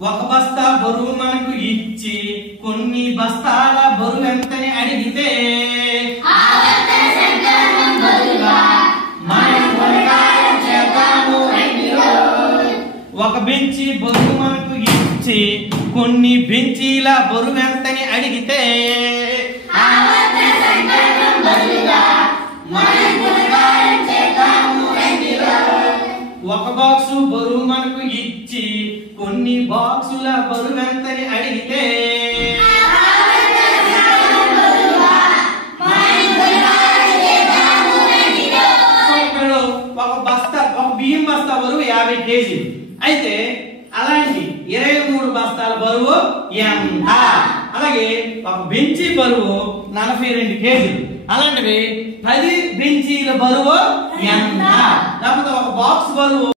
ఒక బస్తా బరువు మనకు ఇచ్చి కొన్ని బస్తాల బరువు ఎంతని అడిగితే ఒక బెంచి బరువు మనకు ఇచ్చి కొన్ని బెంచీల బరువు ఎంతని అడిగితే ఒక బాక్సు బరువు మనకు ఇచ్చి కొన్ని బాక్సుల బరువు ఎంతని అడిగితే ఒక బియ్యం బస్తా బరువు 50 కేజీలు అయితే అలాంటి 23 బస్తాల బరువు ఎంత? అలాగే ఒక బెంచీ బరువు 42 కేజీలు అలాంటివి 10 బెంచీల బరువు ఎంత? లేకపోతే ఒక బాక్స్ బరువు